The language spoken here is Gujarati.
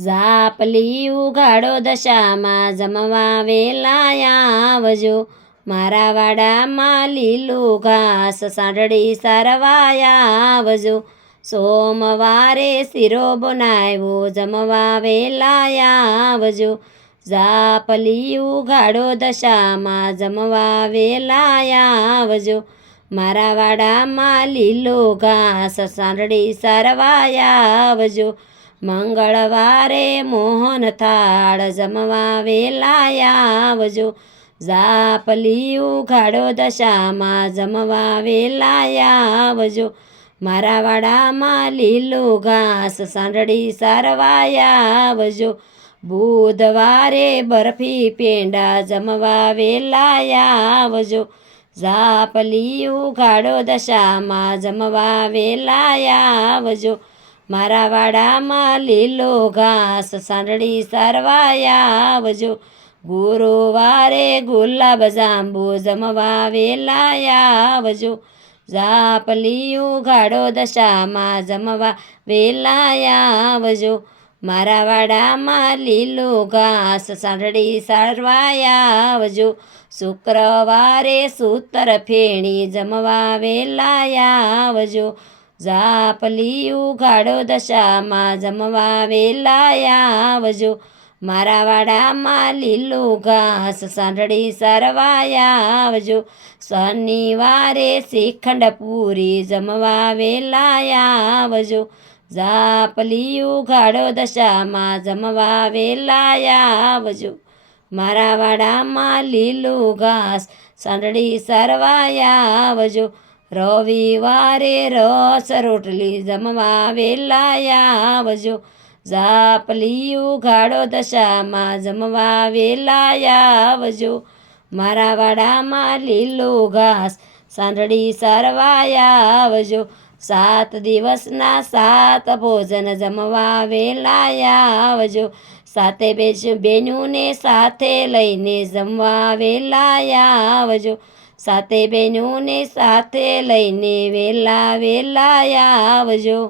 ઝાપલી ઉઘાડો દશામાં જમવા વેલાયા આવજો, મારા વાડામાં લીલું ઘાસ સાંઢળી સારવાયા આવજો, સોમવારે શીરો બનાવ્યો જમવા વેલાયા આવજો, ઝાપલી ઉઘાડો દશામાં જમવા વેલાયા આવજો, મારા વાડામાં લીલું ઘાસ સાંઢળી સારવાયા આવજો, મંગળવારે મોહન થાળ જમવા વેલાયા આવજો, ઝાપલી ઉઘાડો દશામાં જમવા વેલાયા આવજો, મારા વાડામાં લીલું ઘાસ સાંઢળી સારવાયા આવજો, બુધવારે બરફી પેંડા જમવા વેલાયા આવજો, ઝાપલી ઉઘાડો દશામાં જમવા વેલાયા આવજો, મારા વાડામાં લીલો ઘાસ સાંઢળી સારવાયા આવજો, ગુરુવારે ગુલાબ જાંબુ જમવા વેલાયા આવજો, ઝાપલી ઉઘાડો દશામાં જમવા વેલાયા આવજો, મારા વાડામાં લીલો ઘાસ સાંઢળી સારવાયા આવજો, શુક્રવારે સૂતર ફેણી જમવા વેલાયા આવજો, ઝાપલી ઉઘાડો દશામાં જમવા વેલાયા આવજો, મારા વાડામાં લીલું ઘાસ સાંઢળી સારવાયા આવજો, શનિવારે શ્રીખંડ પૂરી જમવા વેલાયા આવજો, ઝાપલી ઉઘાડો દશામાં જમવા વેલાયા આવજો, મારા વાડામાં લીલું ઘાસ સાંઢળી સારવાયા આવજો, રવિવારે રસ રોટલી જમવા વેલાયા આવજો, ઝાપલી ઉઘાડો દશામાં જમવા વેલાયા આવજો, મારા વાડામાં લીલું ઘાસ સાંઢળી સારવાયા આવજો, 7 દિવસના 7 ભોજન જમવા વેલાયા આવજો, 7 બહેનોને સાથે લઈને જમવા વેલાયા આવજો, 7 બહેનોને સાથે લઈને વેલાયા આવજો.